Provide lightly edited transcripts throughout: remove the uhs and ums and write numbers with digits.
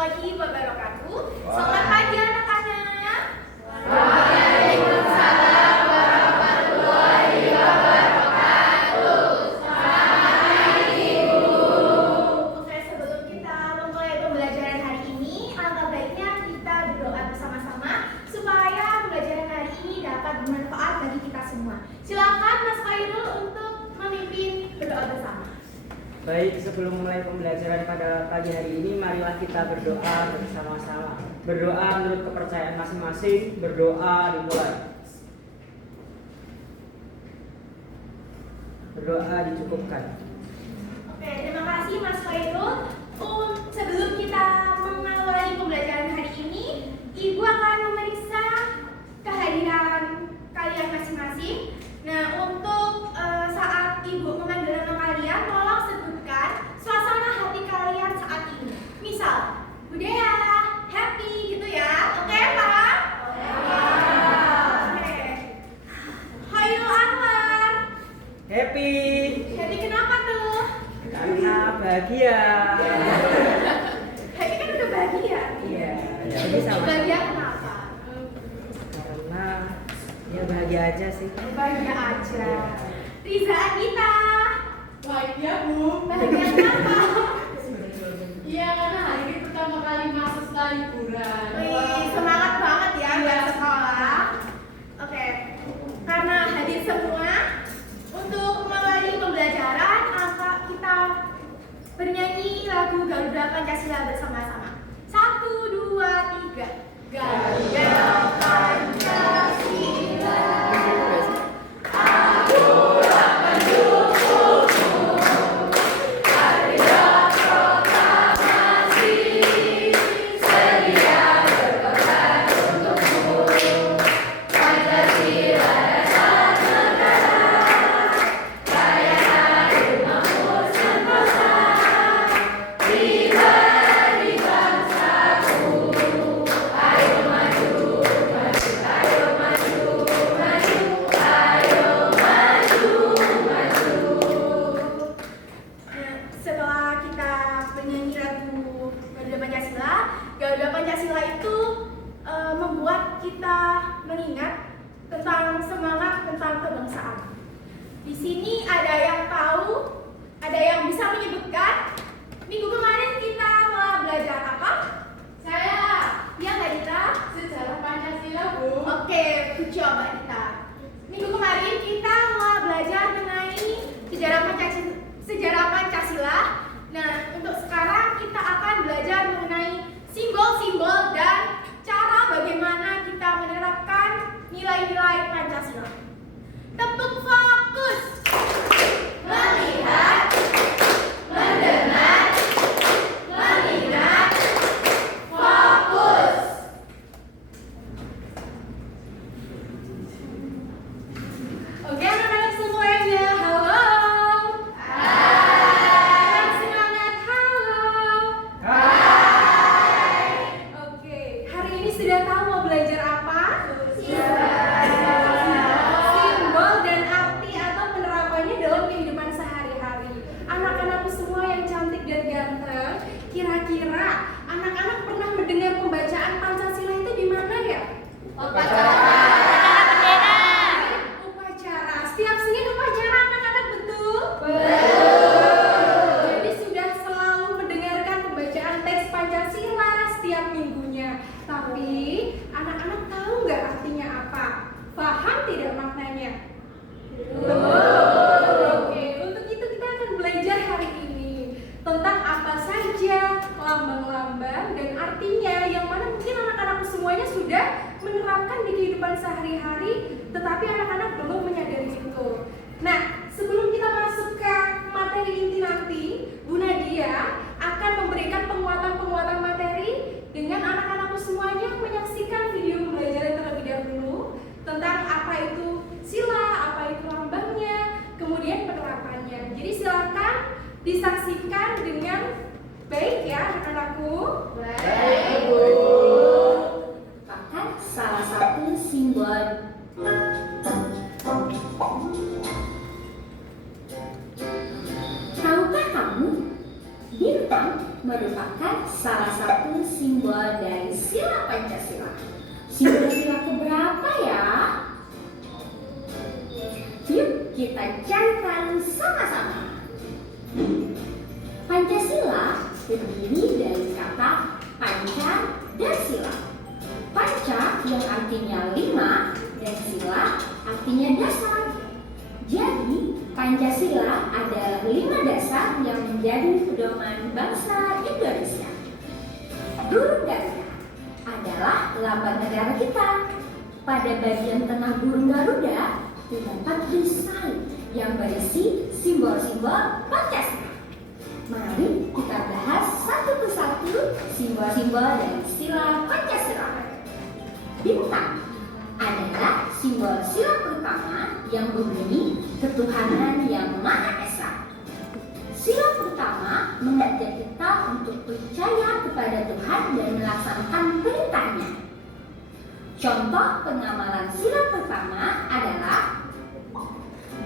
warahmatullahi wabarakatuh. Selamat pagi anak-anak. Waalaikumsalam warahmatullahi wabarakatuh. Selamat pagi, Bu. Oke, sebelum kita memulai pembelajaran hari ini, alangkah baiknya kita berdoa bersama-sama supaya pembelajaran hari ini dapat bermanfaat bagi kita semua. Silakan Mas Khairul untuk memimpin berdoa bersama. Baik, sebelum mulai pembelajaran pada pagi hari ini, marilah kita berdoa bersama-sama. Berdoa menurut kepercayaan masing-masing, berdoa dimulai. Berdoa dicukupkan. Oke, terima kasih Mas Khairul. Sebelum kita mengawali pembelajaran hari ini, Ibu akan memeriksa kehadiran kalian masing-masing. Nah, untuk saat Ibu memanggil nama kalian, tolong sebutkan suasana hati kalian saat ini. Misal, Budaya, happy gitu ya. Oke, Pak? Oke. Hayu Anwar. Happy, Happy kenapa tuh? karena bahagia. Happy kan udah bahagia. Iya, jadi sama. Bahagia kenapa? Karena ya bahagia aja sih. Bahagia aja. Riza Anita. Bahagia, Bu. Bahagia kenapa? Iya, karena hari ini pertama kali masuk setelah liburan. Wih, semangat banget ya buat sekolah. Oke, karena hadir semua, untuk mengawali pembelajaran, kita bernyanyi lagu Garuda Pancasila bersama-sama. 1, 2, 3. Garuda Pancasila. Setelah kita menyanyi lagu Garuda Pancasila, Garuda Pancasila itu membuat kita mengingat tentang semangat tentang kebangsaan. Di sini ada yang tahu, ada yang bisa menyebutkan minggu kemarin kita telah belajar apa? Saya Ya Mbak Dita? sejarah Pancasila, Bu. Oke, good job Mbak Dita. Minggu kemarin kita telah belajar mengenai sejarah Pancasila. Nah, untuk sekarang kita akan belajar mengenai simbol-simbol dan cara bagaimana kita menerapkan nilai-nilai Pancasila. Tepuk fokus. Melihat, mendengar, mengingat, fokus. Oke, anak-anak semuanya, halo. Hai. Semangat, halo. Hai. Oke, hari ini sudah tahu mau belajar apa? Simbol dan arti atau penerapannya dalam kehidupan sehari-hari. Anak-anakku semua yang cantik dan ganteng, kira-kira anak-anak pernah mendengar pembacaan Pancasila itu di mana ya? Upacara. Setiap Senin upacara anak-anak, betul? Jadi sudah selalu mendengarkan pembacaan teks Pancasila setiap minggunya. Tapi anak-anak tahu nggak artinya apa? Paham tidak maknanya? Oke, untuk itu kita akan belajar hari ini tentang apa saja lambang-lambang dan artinya, yang mana mungkin anak-anak semuanya sudah menerapkan di kehidupan sehari-hari, tetapi anak-anak belum menyadari itu. Nah, sebelum kita masuk ke materi inti nanti, Bu Nadia akan memberikan penguatan-penguatan materi dengan anak-anakku semuanya menyaksikan video pembelajaran terlebih dahulu tentang apa itu sila, apa itu lambangnya, kemudian penerapannya. Jadi silakan disaksikan dengan baik ya anak-anakku. Baik, Bu. Merupakan salah satu simbol. Tahukah kamu, bintang merupakan salah satu simbol dari sila Pancasila. Simbol sila keberapa ya? Yuk kita cari tahu sama-sama. Pancasila terdiri dari kata panca dan sila. Panca yang artinya 5 dan sila artinya dasar. Jadi Pancasila adalah 5 dasar yang menjadi pedoman bangsa Indonesia. Burung Garuda adalah lambang negara kita. Pada bagian tengah burung Garuda terdapat desain yang berisi simbol-simbol Pancasila. Mari kita bahas satu persatu simbol-simbol dari sila Pancasila. Bintang adalah simbol sila pertama yang berbunyi ketuhanan yang Maha Esa. Sila pertama mengajak kita untuk percaya kepada Tuhan dan melaksanakan perintahnya. Contoh pengamalan sila pertama adalah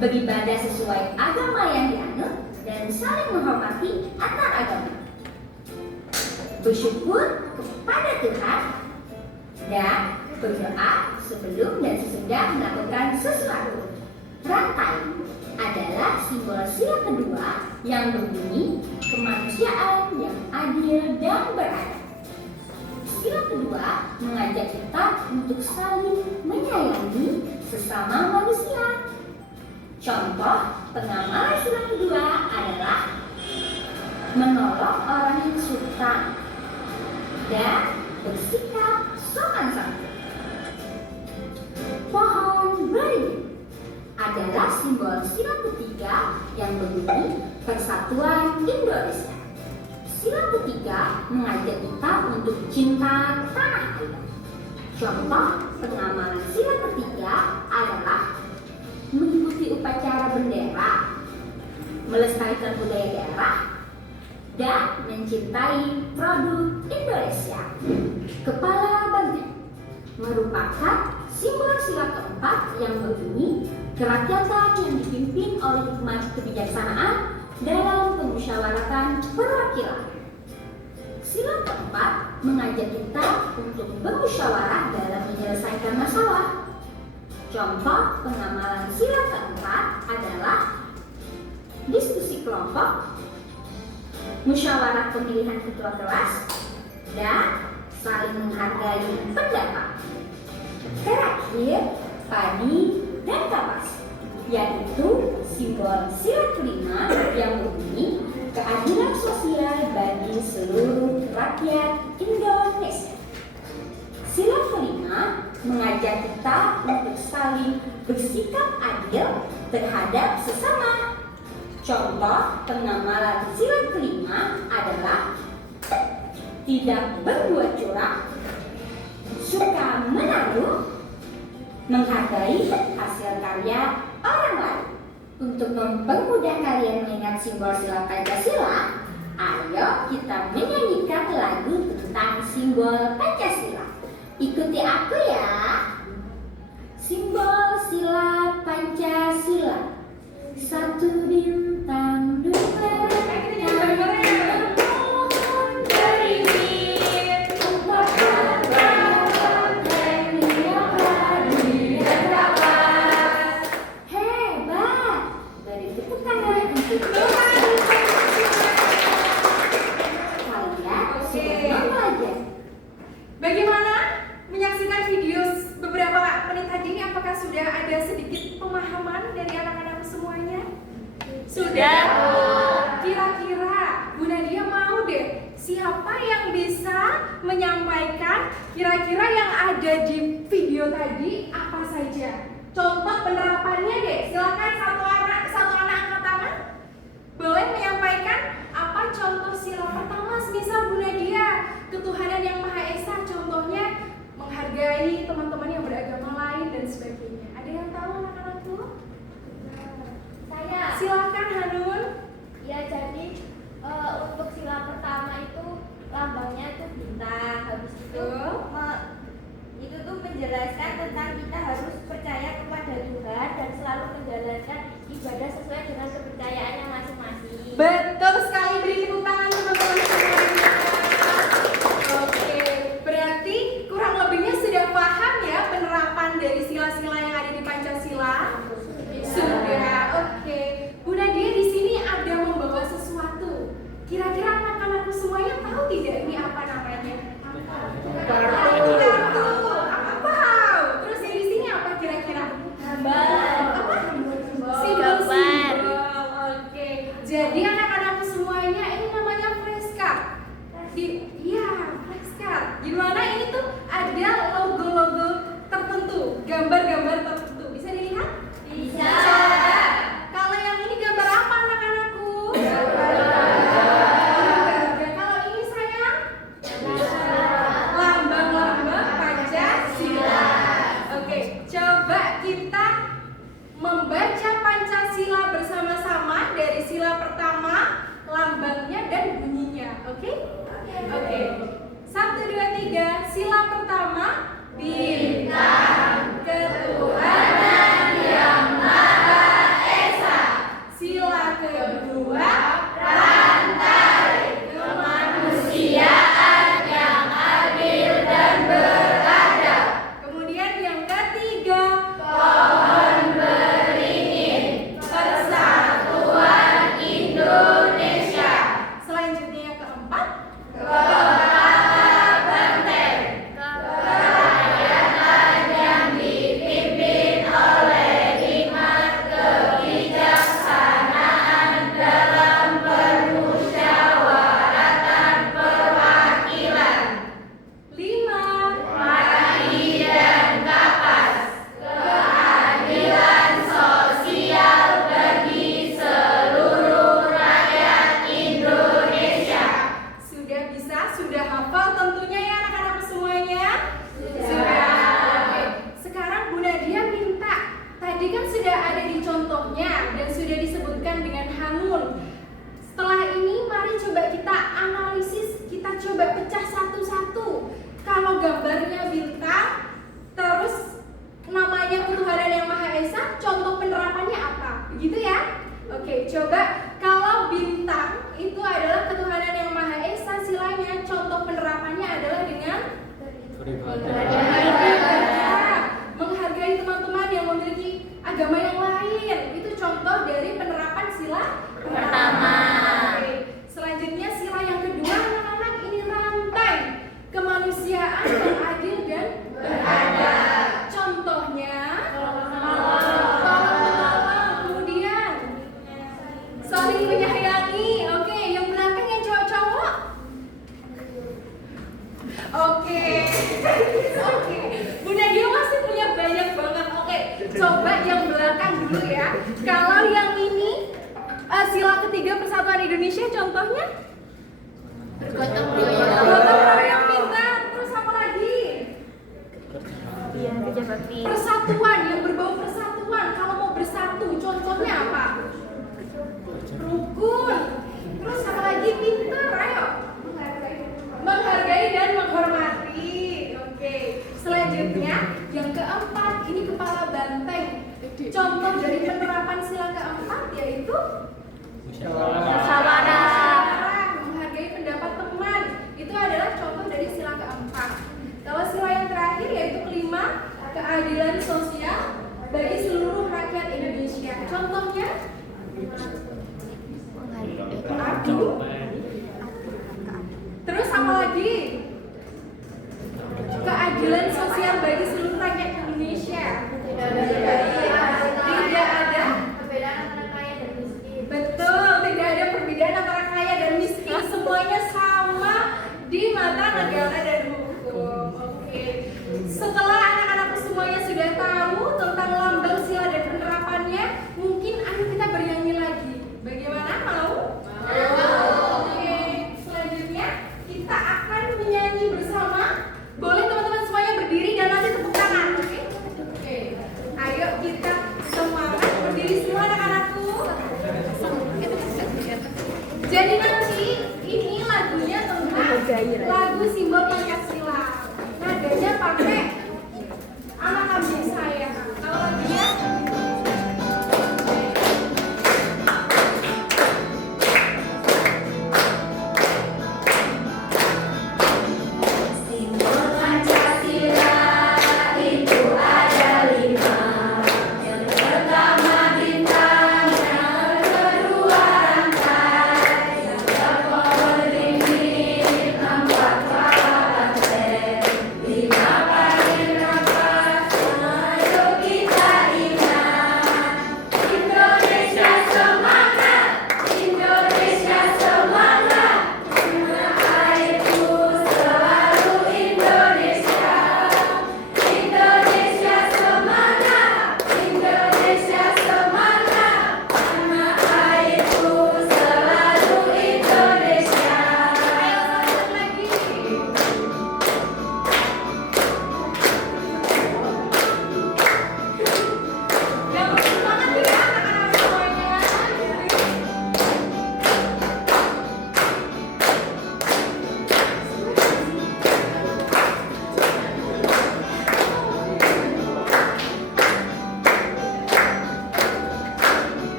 beribadah sesuai agama yang dianut dan saling menghormati antar agama, bersyukur kepada Tuhan, dan berdoa sebelum dan sesudah melakukan sesuatu. Rantai adalah simbol sila kedua yang berbunyi kemanusiaan yang adil dan beradab. Sila kedua mengajak kita untuk saling menyayangi sesama manusia. Contoh pengamalan sila kedua adalah menolong orang yang susah dan bersikap sopan santun. Pohon beringin adalah simbol sila ketiga yang berbunyi Persatuan Indonesia. Sila ketiga mengajak kita untuk cinta tanah air. Contoh pengamalan sila ketiga adalah mengikuti upacara bendera, melestarikan budaya daerah, dan mencintai produk Indonesia. Kepala banteng merupakan simbol sila keempat yang berbunyi kerakyatan yang dipimpin oleh hikmat kebijaksanaan dalam pemusyawaratan perwakilan. Sila keempat mengajak kita untuk bermusyawarah dalam menyelesaikan masalah. Contoh pengamalan sila keempat adalah diskusi kelompok, musyawarah pemilihan ketua kelas, dan saling menghargai pendapat. Terakhir, padi dan kapas, yaitu simbol sila kelima yang berbunyi keadilan sosial bagi seluruh rakyat Indonesia. Sila kelima mengajak kita untuk saling bersikap adil terhadap sesama. Contoh pengamalan sila kelima adalah tidak berbuat curang, suka menaruh, menghargai hasil karya orang lain. Untuk mempermudah kalian mengingat simbol sila Pancasila, ayo kita menyanyikan lagu tentang simbol Pancasila. Ikuti aku ya. Simbol sila Pancasila, satu bintang, dua Bagaimana menyaksikan video beberapa menit tadi ini? Apakah sudah ada sedikit pemahaman dari anak-anak semuanya? Sudah. Kira-kira Bu Nadia mau deh, siapa yang bisa menyampaikan kira-kira yang ada di video tadi apa saja? Contoh penerapannya deh. Silakan satu anak angkat tangan. Boleh menyampaikan apa contoh sila pertama semisal Bu Nadia, ketuhanan yang Maha Esa, contohnya menghargai teman-teman yang beragama lain dan sebagainya. Ada yang tahu anak-anakku? Saya. Silakan Hanun. Ya, jadi untuk sila pertama itu lambangnya itu bintang. Habis itu itu tuh menjelaskan tentang kita harus percaya kepada Tuhan dan selalu menjalankan ibadah sesuai dengan kepercayaannya masing-masing. Betul sekali, beri tepuk tangan teman-teman semuanya. sudah hafal tentunya ya anak-anak semuanya? Sudah. Oke. Sekarang Bu Nadia minta, tadi kan sudah ada di contohnya dan sudah disebutkan dengan Hangun. Setelah ini mari coba kita analisis, kita coba pecah satu-satu. Kalau gambarnya bintang, terus namanya ketuhanan yang Maha Esa, contoh penerapannya apa? Begitu ya? Oke, coba kalau bintang itu adalah ketuhanan yang Maha Esa, silanya contoh penerapannya adalah dengan menghargai teman-teman yang memiliki agama yang lain. Itu contoh dari penerapan sila pertama. Oke. Selanjutnya sila yang kedua, anak-anak, ini rantai kemanusiaan yang adil dan beradab. Contohnya tolong-menolong, kemudian saling menyayangi. Oke, yang belakang yang cowok-cowok. Oke. Oke. Bu Nadia masih punya banyak banget. Oke, coba yang belakang dulu ya. Kalau yang ini sila ketiga Persatuan Indonesia contohnya Bergotong gotong royong pintar. Terus apa lagi? Persatuan, yang berbau persatuan. Kalau mau bersatu, contohnya apa? Rukun. Terus apa lagi? Pintar. Ayo. Menghargai dan menghormati. Oke. Selanjutnya yang keempat, ini kepala banteng. Contoh dari penerapan sila keempat yaitu musyawarah, menghargai pendapat teman. Itu adalah contoh dari sila keempat. Kalau sila yang terakhir yaitu kelima, keadilan sosial bagi seluruh rakyat Indonesia. Contohnya adil. Terus apa lagi? Keadilan sosial bagi seluruh rakyat Indonesia. Tidak ada perbedaan antara kaya dan miskin. betul, tidak ada perbedaan antara kaya dan miskin. Semuanya sama di mata negara dan hukum. Oke. Setelah anak-anakku semuanya sudah tahu tentang lambang sila dan penerapannya, mungkin ayo kita bernyanyi lagi. Bagaimana, mau? Oke. Selanjutnya kita akan menyanyi bersama. Boleh teman-teman semuanya berdiri dan nanti tepuk tangan, oke? Oke. Ayo kita semangat berdiri semua anak-anakku. Jadi nanti ini lagunya tentang lagu simbol Pancasila. Nadanya pakai anak kambing saya. Kalau lagunya Simbol Pancasila itu ada 5. Yang pertama bintang, yang kedua rantai, yang keempat berdiri, 4 kepala banteng, 5 pagi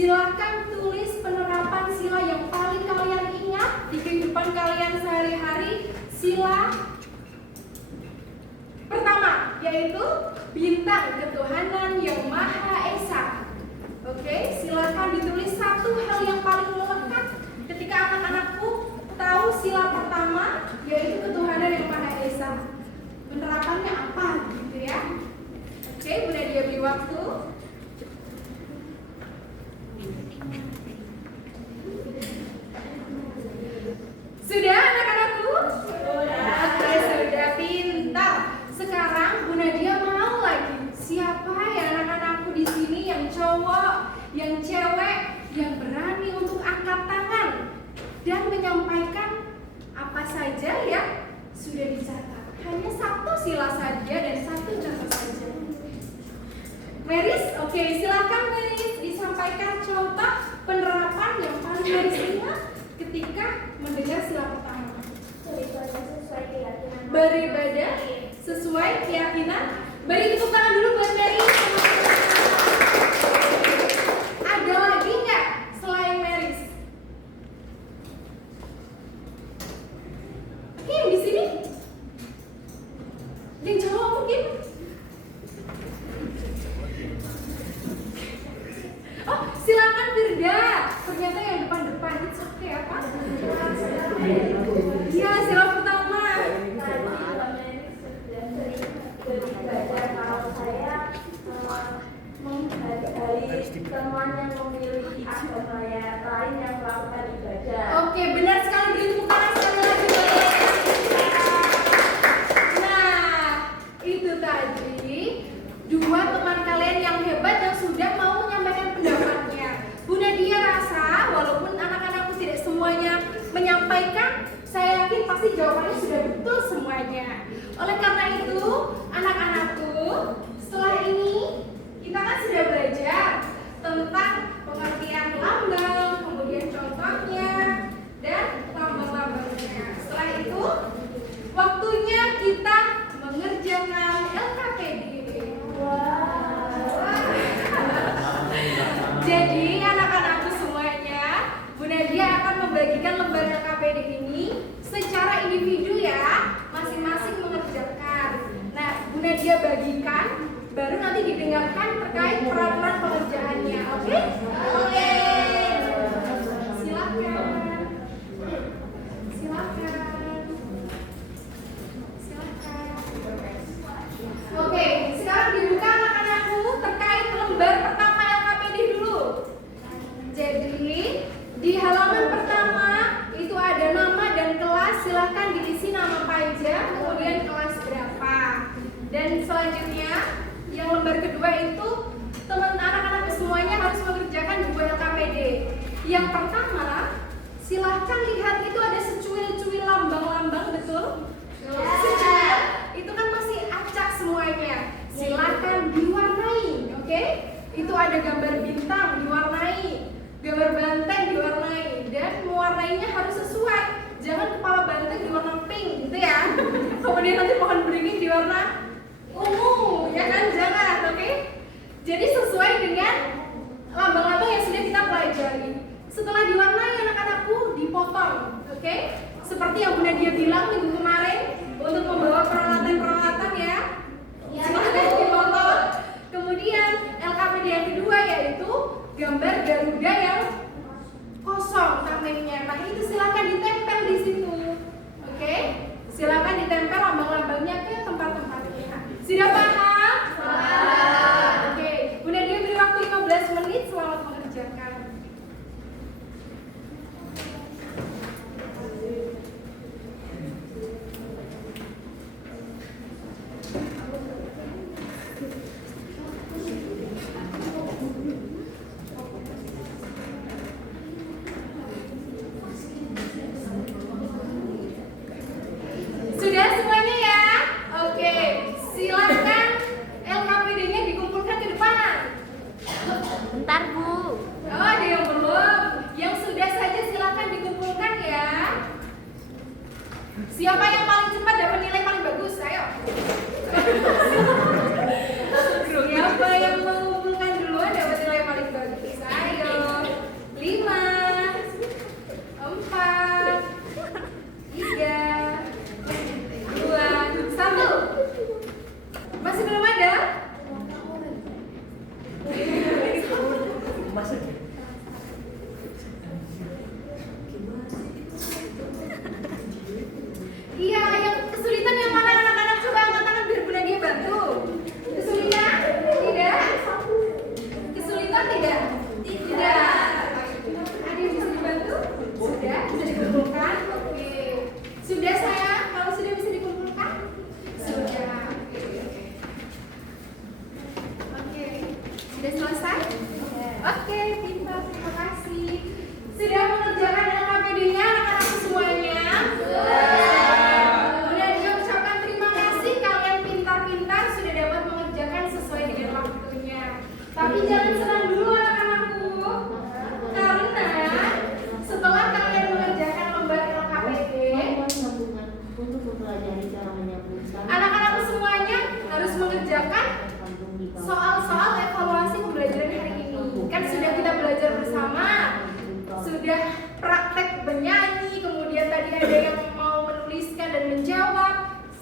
Silakan tulis penerapan sila yang paling kalian ingat di kehidupan kalian sehari-hari. Sila pertama yaitu bintang ketuhanan yang Maha Esa. Oke, silakan ditulis satu hal yang paling melekat ketika anak-anakku tahu sila pertama yaitu ketuhanan yang Maha Esa. Penerapannya apa gitu ya? Oke, Bu Nadia beri waktu. Sudah anak-anakku? Oke, sudah pintar. Sekarang Bu Nadia mau lagi. Siapa ya anak-anakku di sini yang cowok, yang cewek, yang berani untuk angkat tangan dan menyampaikan apa saja ya sudah dicatat. Hanya satu sila saja dan satu contoh saja. Meris, oke, silakan Meris disampaikan contoh penerapan yang paling Meris ingat ketika mendengar sila pertama. Beribadah sesuai keyakinan. Beri tepuk tangan dulu buat Mary. Ada lagi nggak selain Meris? Oke, yang di sini. Yang cowok mungkin. Oh, silakan Firda. Ternyata yang depan-depan itu oke apa? Iya, sila pertama. Kalau saya menghargai teman yang memiliki agama lain yang melakukan ibadah. Oke, benar sekali. Beri tepuk tangan sekali lagi. Nah, itu tadi dua teman kalian yang hebat yang sudah mau menyampaikan pendapatnya. Bu Nadia rasa walaupun anak-anakku tidak semuanya menyampaikan, saya yakin pasti jawabannya sudah betul semuanya. Oleh karena itu, anak-anakku, setelah ini kita kan sudah belajar tentang pengertian lambang, kemudian contohnya, dan lambang-lambangnya. Setelah itu, waktunya kita mengerjakan LKPD. Jadi, anak-anakku semuanya, Bu Nadia akan membagikan lembar LKPD ini secara individu ya, masing-masing mengerjakan. Nah, Bu Nadia bagikan, baru nanti didengarkan terkait peraturan pengerjaannya, oke? Oke. Silakan. Oke, sekarang dibuka anak-anakku terkait lembar pertama LKPD dulu. Jadi, di halaman pertama itu ada nama dan kelas, silahkan diisi nama aja, kemudian kelas berapa. Dan selanjutnya, yang lembar kedua itu teman anak-anak semuanya harus mengerjakan 2 LKPD. Yang pertama, silahkan lihat itu ada secuil-cuil lambang-lambang, betul? Secuil, itu kan masih acak semuanya. Silahkan diwarnai, oke? Itu ada gambar bintang diwarnai, gambar banteng diwarnai, dan mewarnainya harus sesuai. Jangan kepala banteng diwarna pink gitu ya. Kemudian nanti pohon beringin diwarna ungu, ya kan? Jangan, oke? Jadi sesuai dengan lambang-lambang yang sudah kita pelajari. Setelah diwarnai anak-anakku dipotong, oke? Seperti yang Bu Nadia bilang minggu kemarin untuk membawa peralatan-peralatan ya. Silahkan dipotong. Kemudian LKPD yang kedua yaitu gambar Garuda yang kosong tamennya. Nah itu silakan ditempel di situ, oke? Silakan ditempel lambang-lambangnya ke tempat-tempatnya. Sudah paham? Oke. Bu Nadia beri waktu 15 menit. Selamat mengerjakan. Sudah semuanya ya? Oke, silakan LKPD-nya dikumpulkan ke depan. Bentar Bu. Oh, ada yang belum. Yang sudah saja silakan dikumpulkan ya. Siapa yang paling cepat dapat nilai paling bagus? Ayo. Siapa yang mengumpulkan duluan dapat nilai paling bagus? Ayo. Sudah selesai? Oke, pintar, terima kasih. Sudah mengerjakan LKPD-nya anak-anakku semuanya? Sudah diucapkan terima kasih, kalian pintar-pintar sudah dapat mengerjakan sesuai dengan waktunya. Tapi jangan senang dulu anak-anakku, karena setelah kalian mengerjakan lembar LKPD, untuk mempelajari cara menyambungkan anak-anakku semuanya harus mengerjakan soal-soal evaluasi pembelajaran hari ini. Kan sudah kita belajar bersama, sudah praktek bernyanyi, kemudian tadi ada yang mau menuliskan dan menjawab.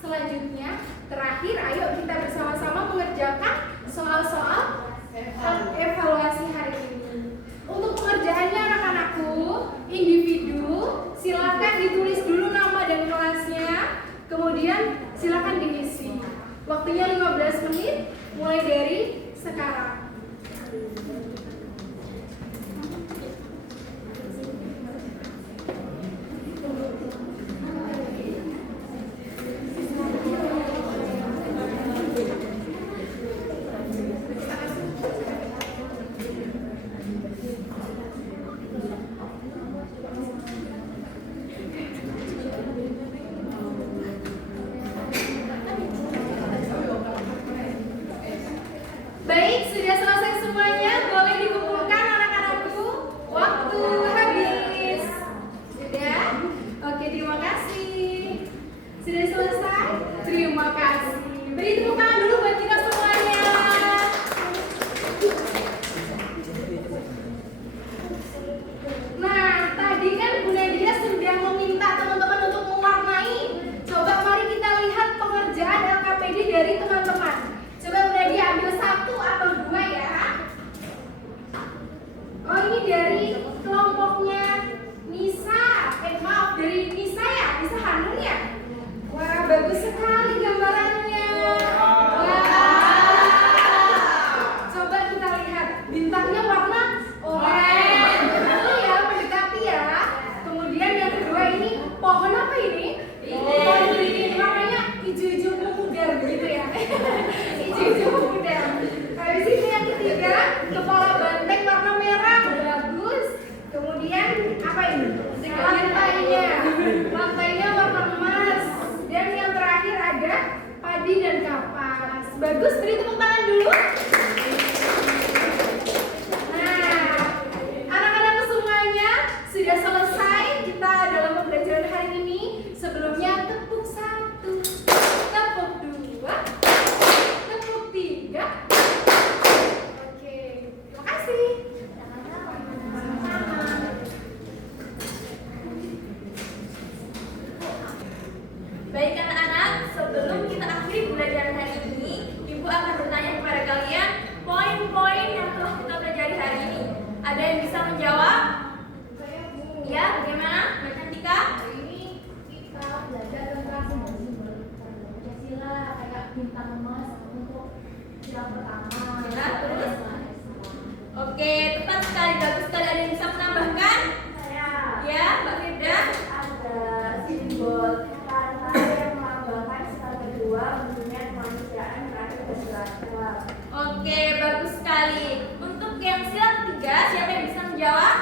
Selanjutnya, terakhir ayo kita bersama-sama mengerjakan soal-soal evaluasi hari ini. Untuk pengerjaannya anak-anakku, individu, silakan ditulis dulu nama dan kelasnya, kemudian silakan diisi. Waktunya 15 menit, mulai dari sekarang. Baik, sudah selesai semuanya. Boleh dikumpulkan anak-anakku. Waktu habis. Sudah? Oke, terima kasih. Sudah selesai? Terima kasih. Beri tepuk tangan dulu buat kita semuanya. Nah, tadi kan Bu Nadia sudah meminta teman-teman untuk mewarnai. Coba mari kita lihat pengerjaan LKPD dari teman-teman. Coba Bu Nadia ambil 1 atau 2 ya. Oh, ini dari kelompoknya Nisa. Maaf, dari Nisa ya? Nisa Hanung ya? Wah, bagus sekali gambarannya. Wah. Coba kita lihat bintangnya warna oranye. Betul ya, mendekati ya. Kemudian yang kedua ini pohon apa ini? Pohon beringin, warnanya hijau-hijau memudar begitu ya. Hijau-hijau memudar. Habis itu yang ketiga, kepala banteng warna merah, bagus. Kemudian apa ini? Lantainya warna emas. Dan yang terakhir ada padi dan kapas. Bagus, beri tepuk tangan dulu. Nah, anak-anak semuanya sudah selesai kita dalam pembelajaran hari ini. Sebelumnya tepuk 1, tepuk 2, tepuk 3. Oke, terima kasih. Baik anak-anak, sebelum kita akhiri pembelajaran hari ini, Ibu akan bertanya kepada kalian poin-poin yang telah kita pelajari hari ini. Ada yang bisa menjawab? Ya, bagaimana? Mbak Cantika? Ini kita belajar tentang simbol-simbol Pancasila kayak bintang emas untuk sila pertama. Ya, terus? Oke, tepat sekali, bagus sekali. Ada yang bisa menambahkan? Ya, Mbak Firda? Ada simbol karena yang melambangkan sila kedua bentuknya kemanusiaan terakhir berseragam. Oke, bagus sekali. Untuk yang sila ketiga, siapa yang bisa menjawab?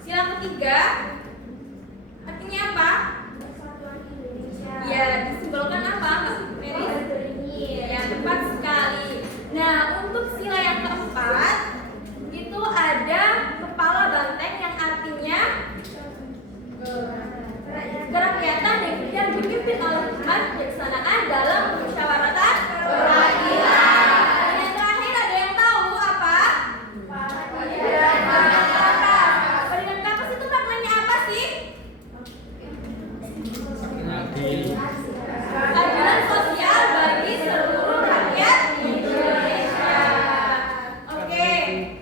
Sila ketiga artinya apa? Persatuan Indonesia. Ya, disimbolkan apa, Mbak Mary? Ya, tepat sekali. Nah, untuk sila yang keempat itu ada kepala banteng yang artinya kerakyatan yang dipimpin oleh hikmat kebijaksanaan dalam musyawaratan perwakilan. Dan yang terakhir ada yang tahu apa? Padi dan kapas. Padi dan kapas itu maknanya apa sih? Keadilan sosial bagi seluruh rakyat Indonesia. Oke,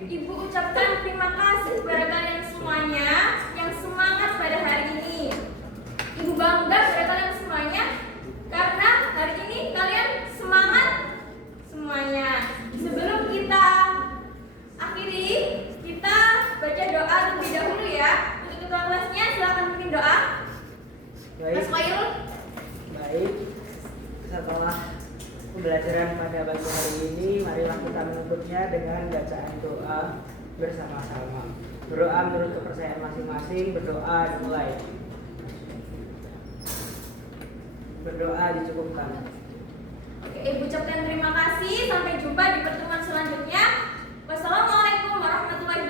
Ibu ucapkan terima kasih kepada kalian semuanya yang semangat pada hari ini. Ibu bangga pada kalian semuanya karena hari ini kalian semangat semuanya. Sebelum kita akhiri, kita baca doa terlebih dahulu ya. Untuk ketua kelasnya silakan bikin doa. Baik. Mas Khairul. Baik, setelah pembelajaran pada pagi hari ini, marilah kita menutupnya dengan bacaan doa bersama-sama. Berdoa menurut kepercayaan masing-masing, berdoa dimulai. Berdoa dicukupkan. Oke, Ibu ucapkan terima kasih. Sampai jumpa di pertemuan selanjutnya. Wassalamualaikum warahmatullahi